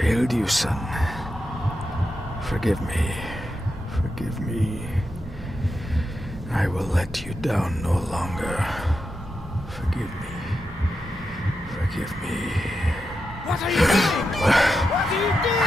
failed you, son. Forgive me. Forgive me. I will let you down no longer. Forgive me. Forgive me. What are you doing? What are you doing?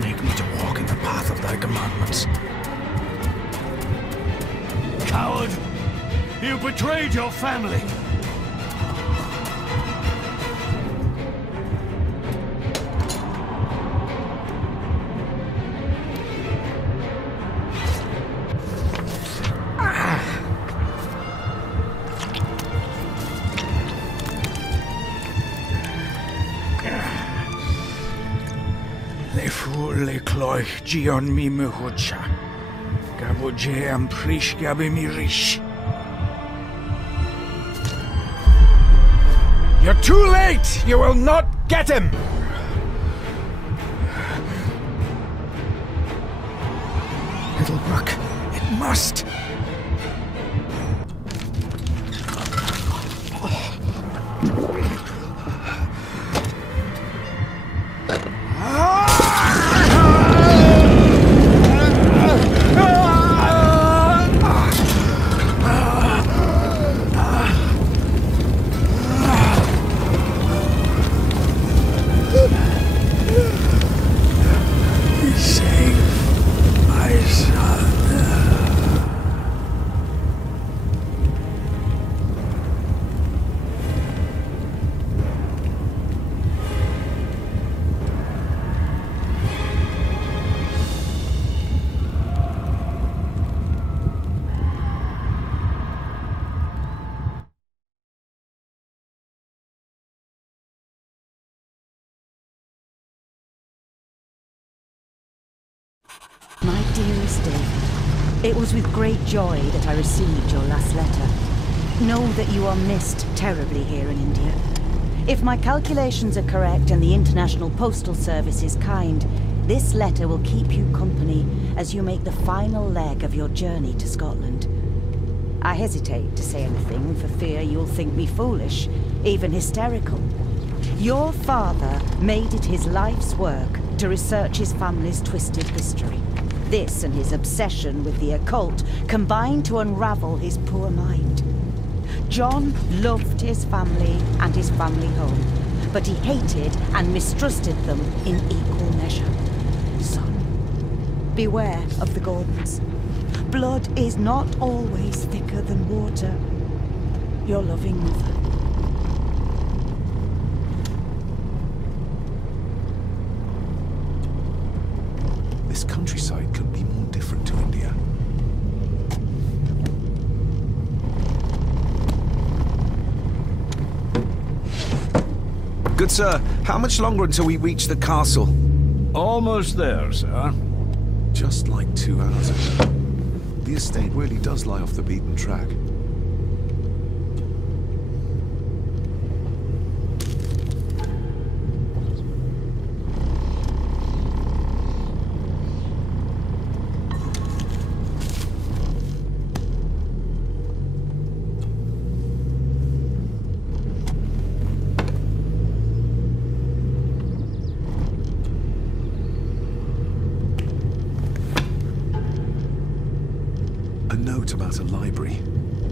Make me to walk in the path of thy commandments. Coward! You betrayed your family! Le fur le cloich gion mi mehucha. Gaboje am prish gabe mi rish. You're too late! You will not get him! Middlebrook, it must! My dearest David, it was with great joy that I received your last letter. Know that you are missed terribly here in India. If my calculations are correct and the International Postal Service is kind, this letter will keep you company as you make the final leg of your journey to Scotland. I hesitate to say anything for fear you'll think me foolish, even hysterical. Your father made it his life's work to research his family's twisted history. This and his obsession with the occult combined to unravel his poor mind. John loved his family and his family home, but he hated and mistrusted them in equal measure. Son, beware of the Gordons. Blood is not always thicker than water. Your loving mother. This countryside couldn't be more different to India. Good sir, how much longer until we reach the castle? Almost there, sir. Just like 2 hours ago. The estate really does lie off the beaten track. A note about a library,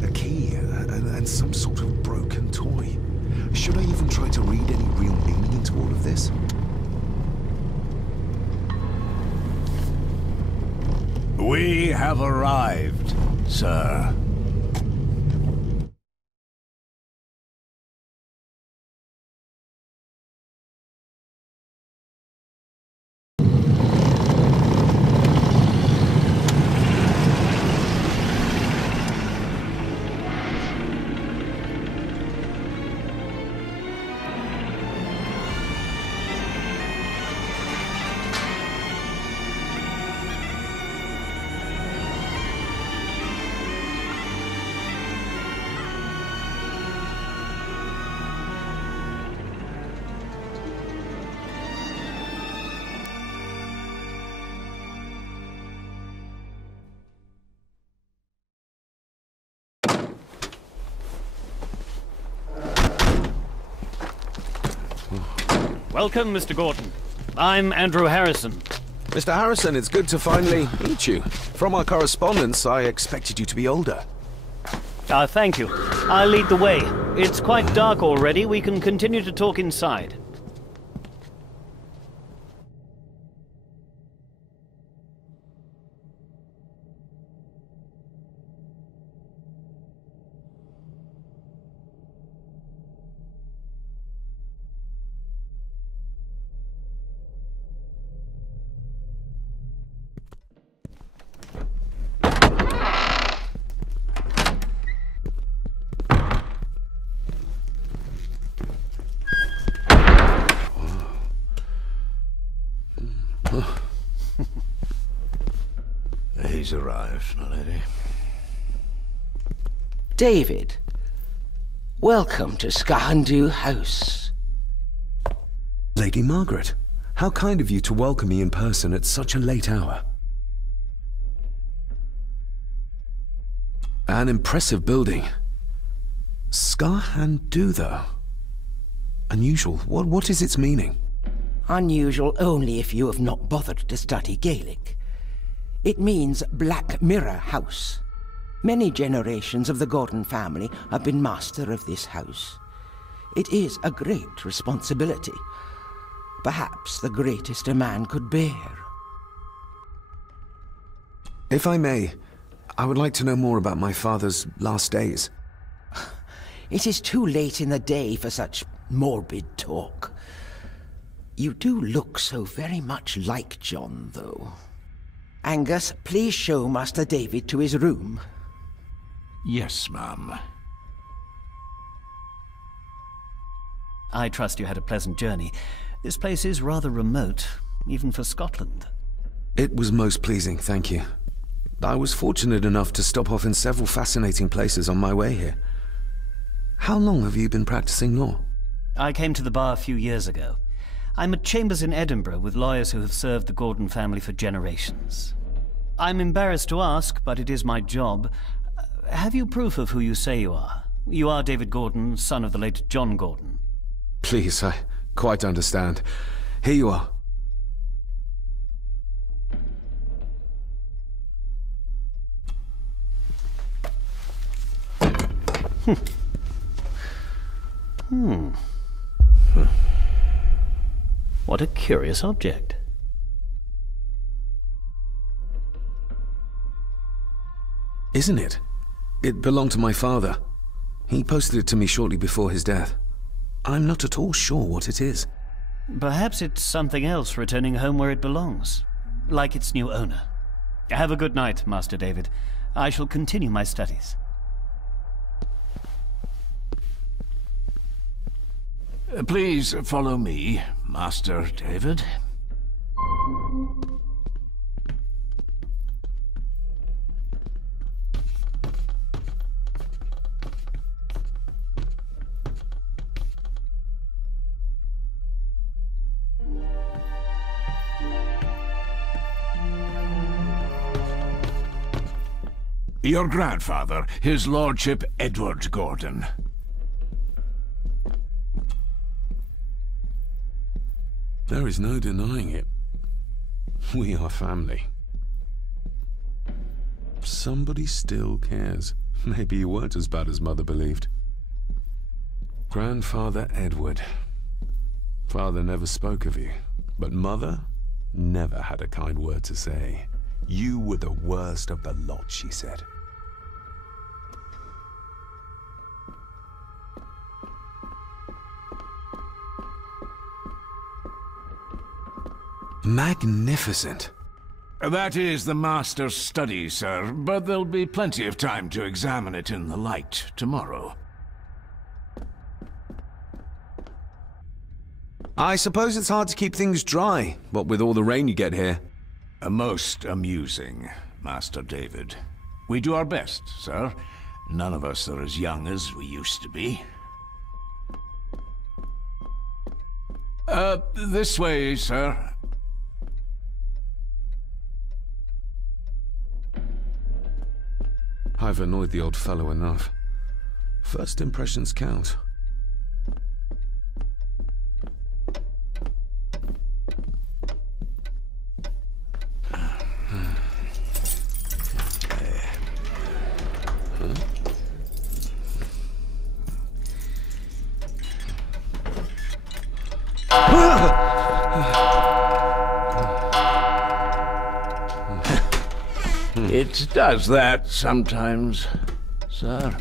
a key, and some sort of broken toy. Should I even try to read any real meaning into all of this? We have arrived, sir. Welcome, Mr. Gordon. I'm Andrew Harrison. Mr. Harrison, it's good to finally meet you. From our correspondence, I expected you to be older. Thank you. I'll lead the way. It's quite dark already. We can continue to talk inside. He's arrived, my lady. David, welcome to Skahandu House. Lady Margaret, how kind of you to welcome me in person at such a late hour. An impressive building. Skahandu, though. Unusual. What is its meaning? Unusual only if you have not bothered to study Gaelic. It means Black Mirror House. Many generations of the Gordon family have been master of this house. It is a great responsibility. Perhaps the greatest a man could bear. If I may, I would like to know more about my father's last days. It is too late in the day for such morbid talk. You do look so very much like John, though. Angus, please show Master David to his room. Yes, ma'am. I trust you had a pleasant journey. This place is rather remote, even for Scotland. It was most pleasing, thank you. I was fortunate enough to stop off in several fascinating places on my way here. How long have you been practicing law? I came to the bar a few years ago. I'm at chambers in Edinburgh with lawyers who have served the Gordon family for generations. I'm embarrassed to ask, but it is my job. Have you proof of who you say you are? You are David Gordon, son of the late John Gordon. Please, I quite understand. Here you are. What a curious object. Isn't it? It belonged to my father. He posted it to me shortly before his death. I'm not at all sure what it is. Perhaps it's something else returning home where it belongs, like its new owner. Have a good night, Master David. I shall continue my studies. Please follow me, Master David. Your grandfather, his lordship Edward Gordon. There is no denying it. We are family. Somebody still cares. Maybe you weren't as bad as Mother believed. Grandfather Edward. Father never spoke of you, but Mother never had a kind word to say. You were the worst of the lot, she said. Magnificent. That is the master's study, sir, but there'll be plenty of time to examine it in the light tomorrow. I suppose it's hard to keep things dry, what with all the rain you get here. Most amusing, Master David. We do our best, sir. None of us are as young as we used to be. This way, sir. I've annoyed the old fellow enough. First impressions count. It does that sometimes, sir.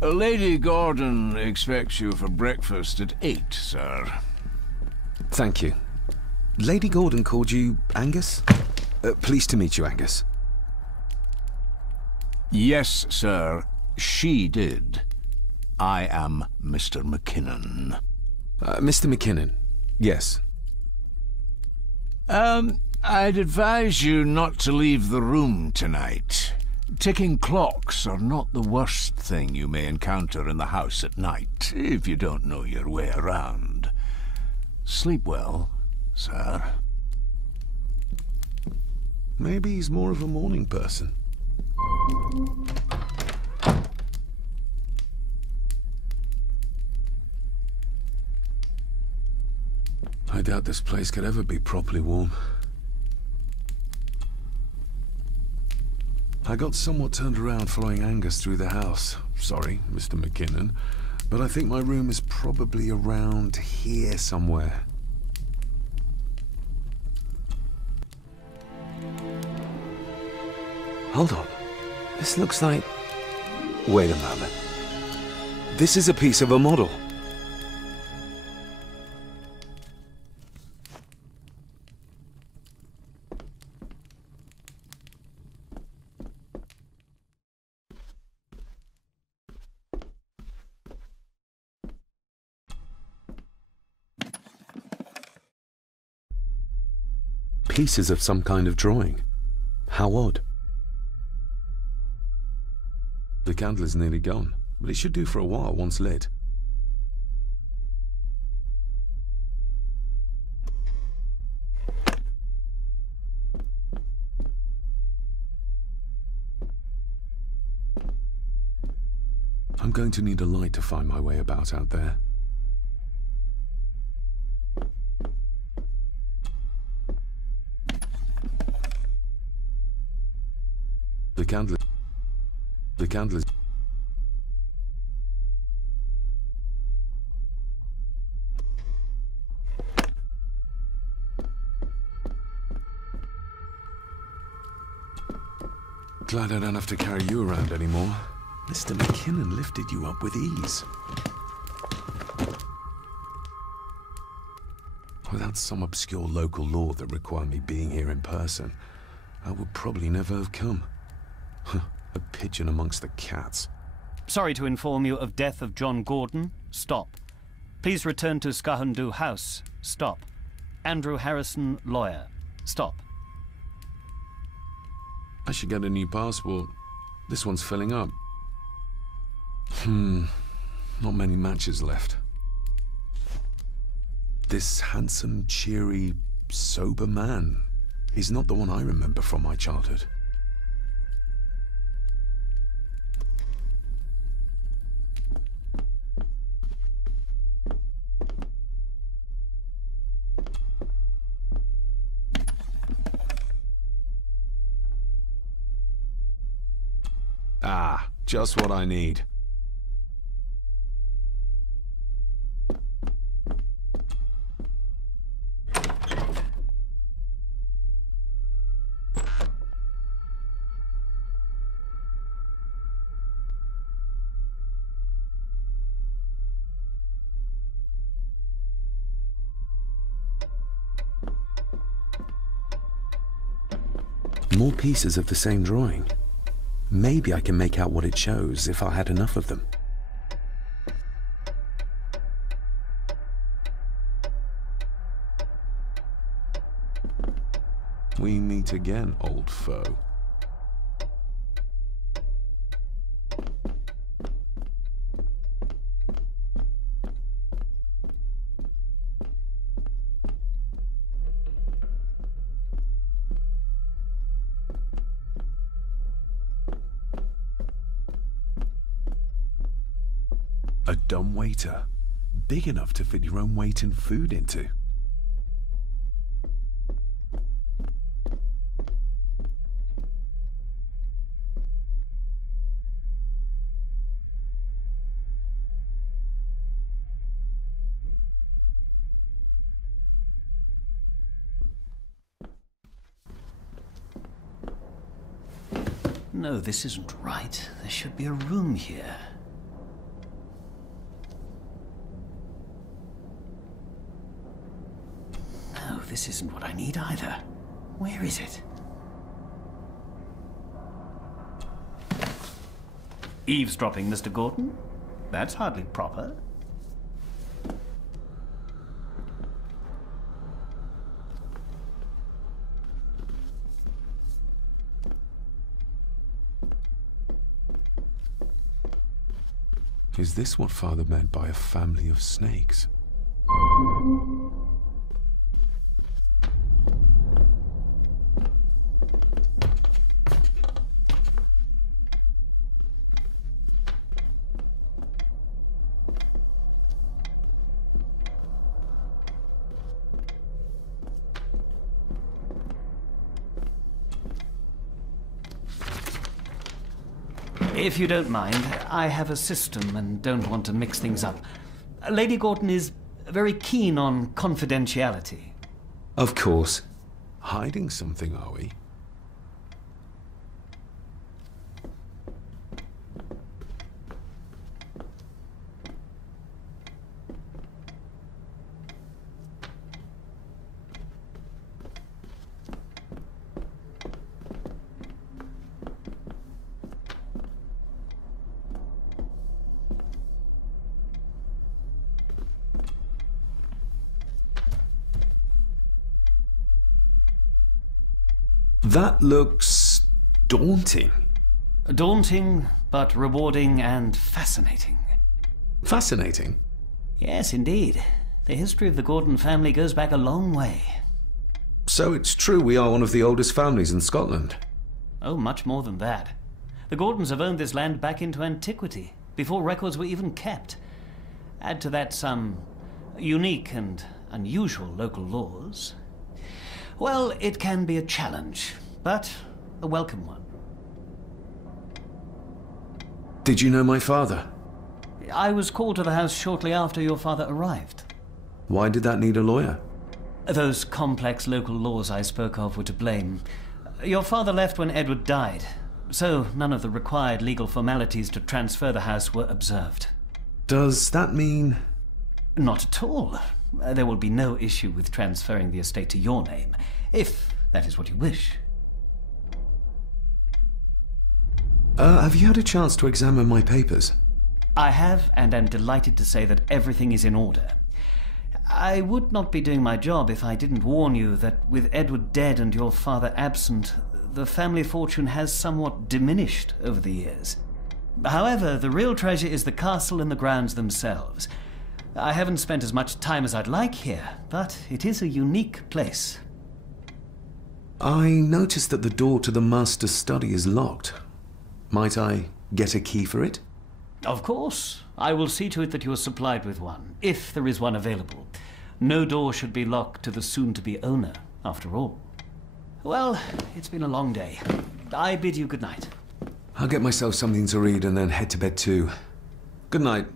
Lady Gordon expects you for breakfast at 8, sir. Thank you. Lady Gordon called you Angus? Pleased to meet you, Angus. Yes, sir. She did. I am Mr. McKinnon. Mr. McKinnon. Yes. I'd advise you not to leave the room tonight. Ticking clocks are not the worst thing you may encounter in the house at night, if you don't know your way around. Sleep well, sir. Maybe he's more of a morning person. I doubt this place could ever be properly warm. I got somewhat turned around following Angus through the house. Sorry, Mr. McKinnon, but I think my room is probably around here somewhere. Hold on. This looks like... Wait a moment. This is a piece of a model. Pieces of some kind of drawing. How odd. The candle is nearly gone, but it should do for a while once lit. I'm going to need a light to find my way about out there. The candle is... Glad I don't have to carry you around anymore. Mr. McKinnon lifted you up with ease. Without some obscure local law that required me being here in person, I would probably never have come. A pigeon amongst the cats. Sorry to inform you of death of John Gordon. Stop. Please return to Skahandu House. Stop. Andrew Harrison, lawyer. Stop. I should get a new passport. This one's filling up. Not many matches left. This handsome, cheery, sober man. He's not the one I remember from my childhood. Ah, just what I need. More pieces of the same drawing. Maybe I can make out what it shows if I had enough of them. We meet again, old foe. A dumbwaiter, big enough to fit your own weight and food into. No, this isn't right. There should be a room here. No, this isn't what I need either. Where is it? Eavesdropping, Mr. Gordon? That's hardly proper. Is this what Father meant by a family of snakes? If you don't mind, I have a system and don't want to mix things up. Lady Gordon is very keen on confidentiality. Of course. Hiding something, are we? That looks daunting. Daunting, but rewarding and fascinating. Fascinating? Yes, indeed. The history of the Gordon family goes back a long way. So it's true we are one of the oldest families in Scotland? Oh, much more than that. The Gordons have owned this land back into antiquity, before records were even kept. Add to that some unique and unusual local laws. Well, it can be a challenge, but a welcome one. Did you know my father? I was called to the house shortly after your father arrived. Why did that need a lawyer? Those complex local laws I spoke of were to blame. Your father left when Edward died, so none of the required legal formalities to transfer the house were observed. Does that mean... Not at all. There will be no issue with transferring the estate to your name, if that is what you wish. Have you had a chance to examine my papers? I have, and am delighted to say that everything is in order. I would not be doing my job if I didn't warn you that with Edward dead and your father absent, the family fortune has somewhat diminished over the years. However, the real treasure is the castle and the grounds themselves. I haven't spent as much time as I'd like here, but it is a unique place. I noticed that the door to the master's study is locked. Might I get a key for it? Of course. I will see to it that you are supplied with one, if there is one available. No door should be locked to the soon-to-be owner, after all. Well, it's been a long day. I bid you good night. I'll get myself something to read and then head to bed too. Good night.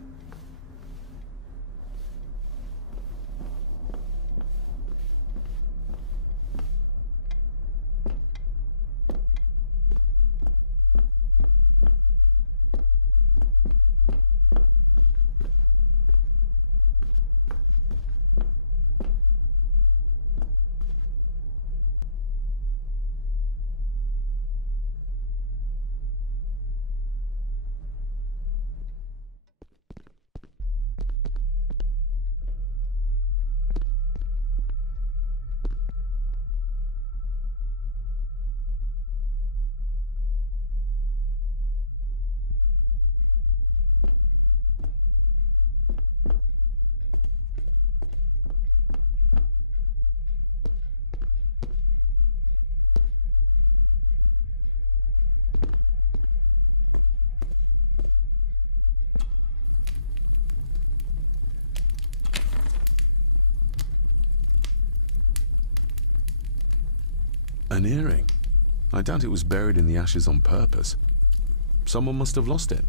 An earring? I doubt it was buried in the ashes on purpose. Someone must have lost it.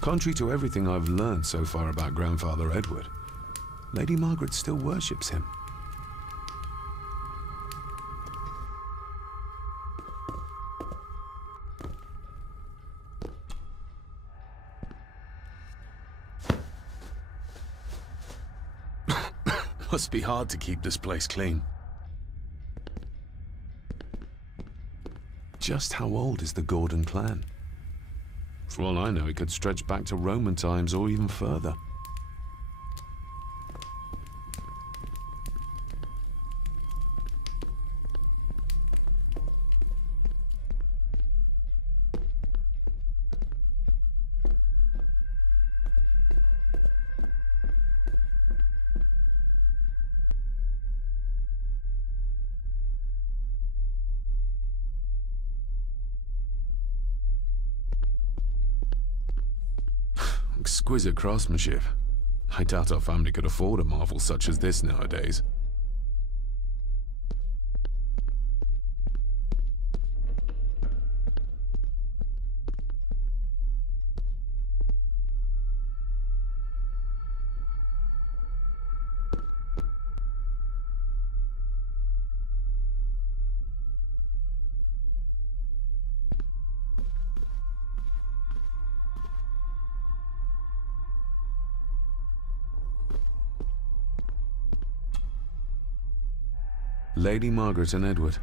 Contrary to everything I've learned so far about Grandfather Edward, Lady Margaret still worships him. Must be hard to keep this place clean. Just how old is the Gordon clan? For all I know, it could stretch back to Roman times or even further. Exquisite craftsmanship. I doubt our family could afford a marvel such as this nowadays. Lady Margaret and Edward.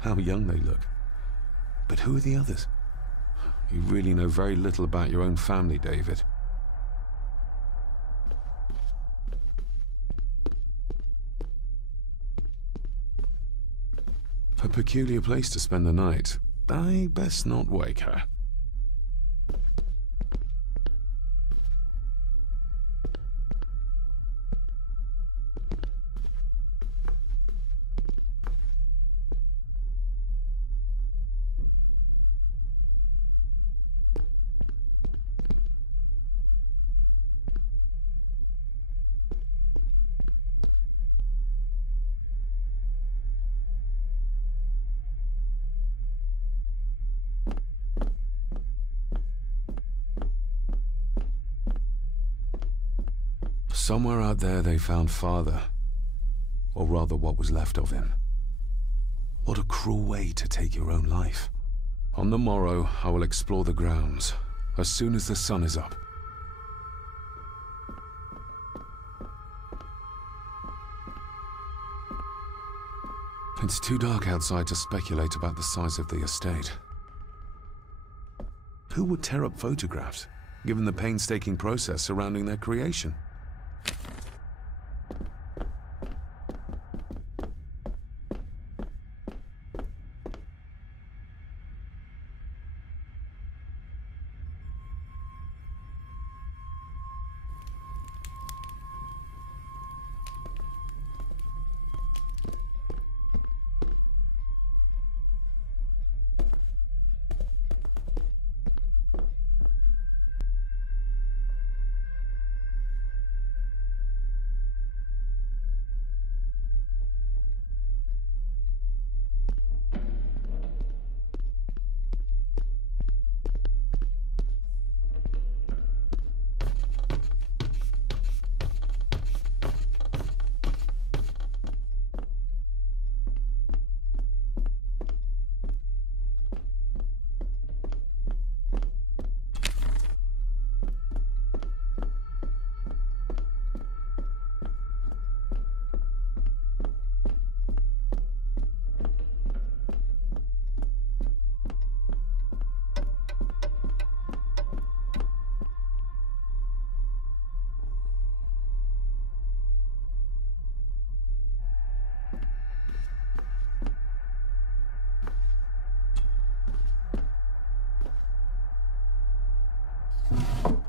How young they look. But who are the others? You really know very little about your own family, David. A peculiar place to spend the night. I best not wake her. Somewhere out there they found Father. Or rather, what was left of him. What a cruel way to take your own life. On the morrow, I will explore the grounds, as soon as the sun is up. It's too dark outside to speculate about the size of the estate. Who would tear up photographs, given the painstaking process surrounding their creation?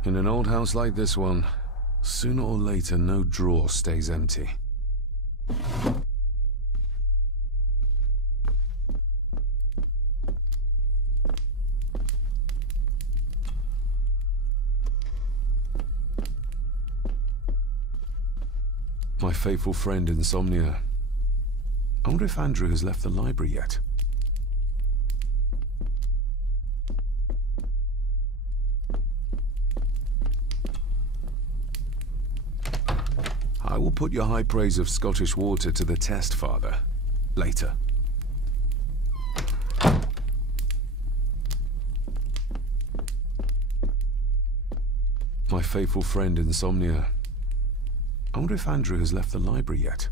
In an old house like this one, sooner or later no drawer stays empty. My faithful friend Insomnia. I wonder if Andrew has left the library yet. I will put your high praise of Scottish water to the test, Father. Later. My faithful friend Insomnia. I wonder if Andrew has left the library yet.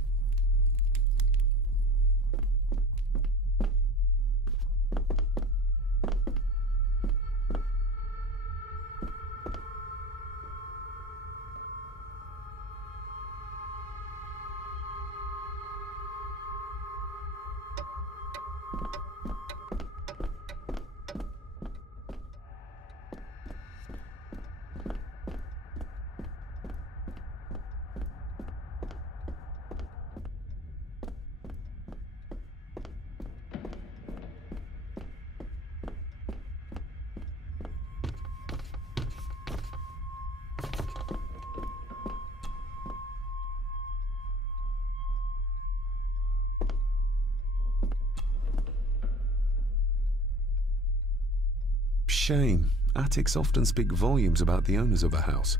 Shame. Attics often speak volumes about the owners of a house.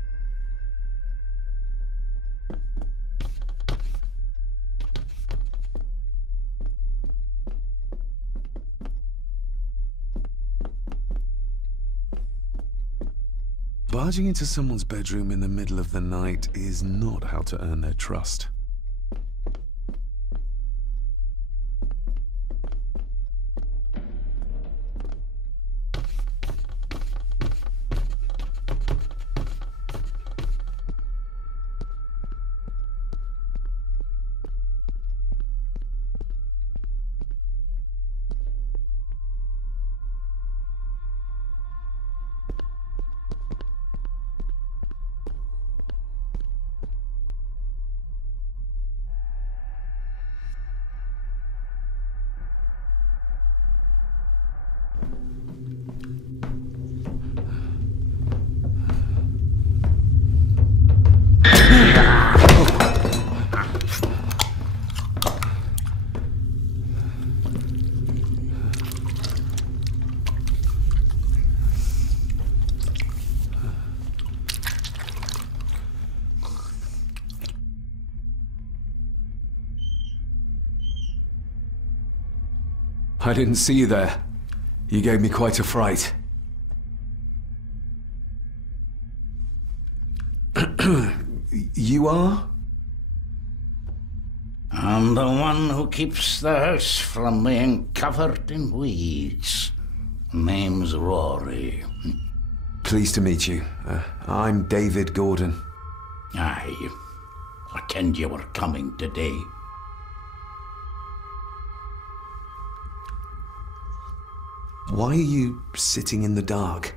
Barging into someone's bedroom in the middle of the night is not how to earn their trust. I didn't see you there. You gave me quite a fright. You are? I'm the one who keeps the house from being covered in weeds. Name's Rory. Pleased to meet you. I'm David Gordon. Aye. I kenned you were coming today. Why are you sitting in the dark?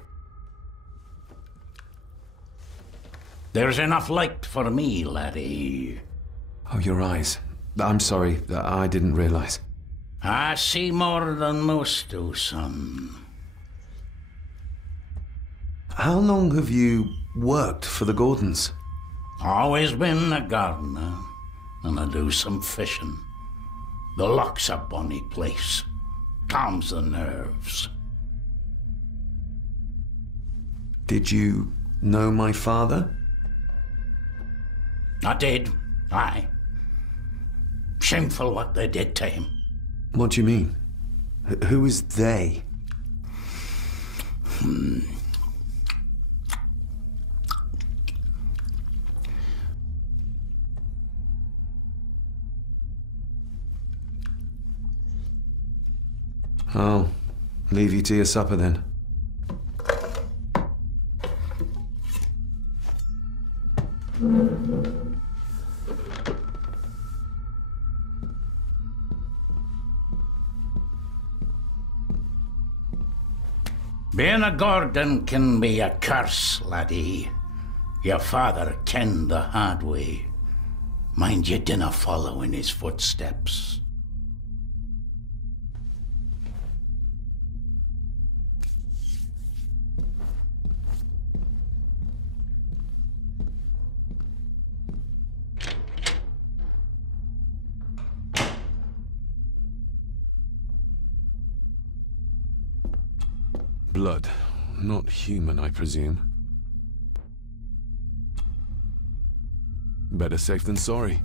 There's enough light for me, laddie. Oh, your eyes. I'm sorry, I didn't realize. I see more than most do, son. How long have you worked for the Gordons? Always been a gardener, and I do some fishing. The loch's a bonny place. Calms the nerves. Did you know my father? I did, aye. Shameful what they did to him. What do you mean? Who is they? I'll leave you to your supper then. Being a Gordon can be a curse, laddie. Your father kenned the hard way. Mind you dinna follow in his footsteps. Blood. Not human, I presume. Better safe than sorry.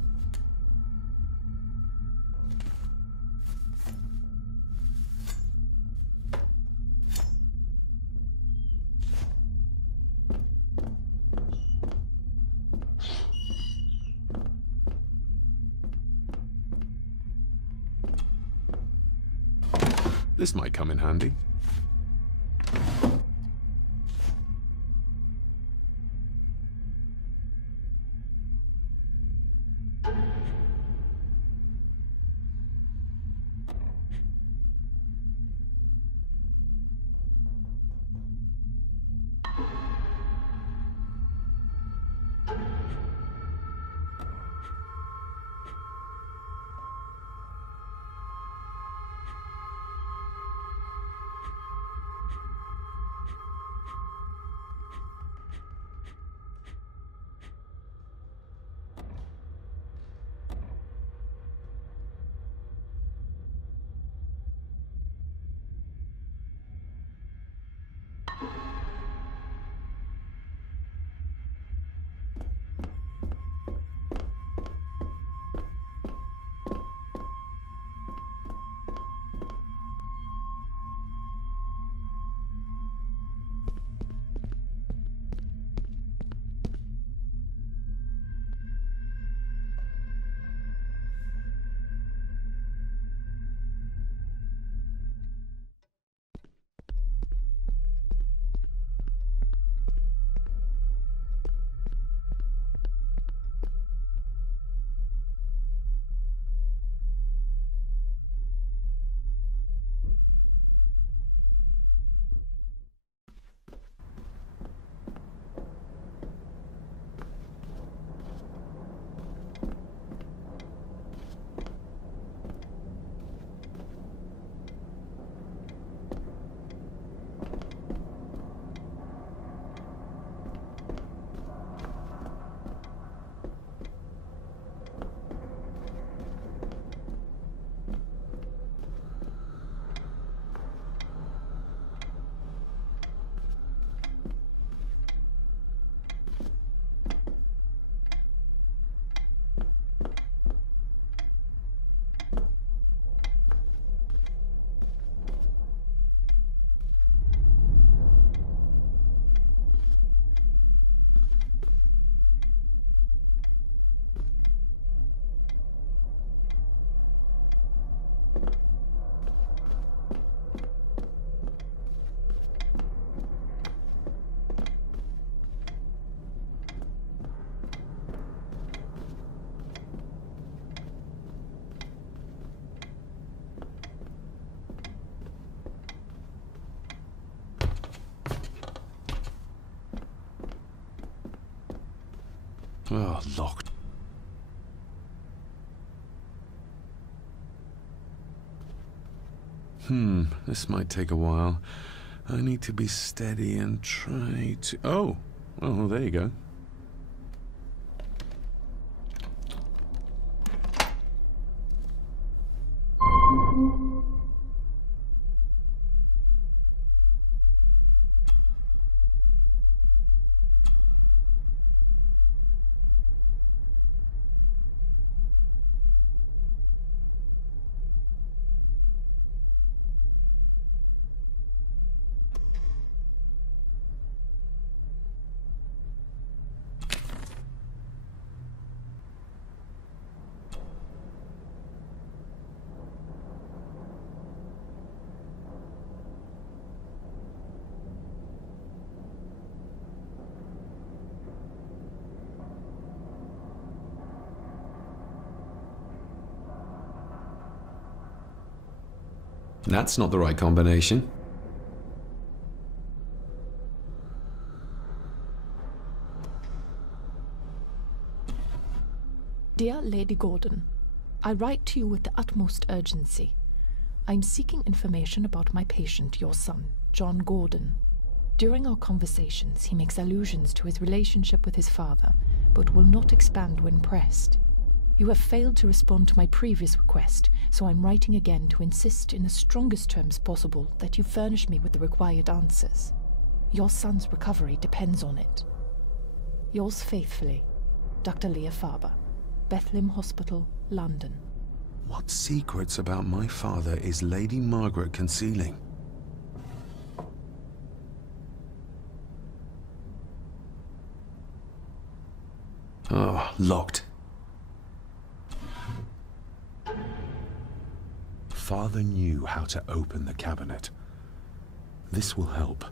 This might come in handy. Oh, locked. This might take a while. I need to be steady and try to... Oh, there you go. That's not the right combination. Dear Lady Gordon, I write to you with the utmost urgency. I'm seeking information about my patient, your son, John Gordon. During our conversations, he makes allusions to his relationship with his father, but will not expand when pressed. You have failed to respond to my previous request, so I'm writing again to insist in the strongest terms possible that you furnish me with the required answers. Your son's recovery depends on it. Yours faithfully, Dr. Leah Farber, Bethlehem Hospital, London. What secrets about my father is Lady Margaret concealing? Oh, locked. father knew how to open the cabinet. This will help.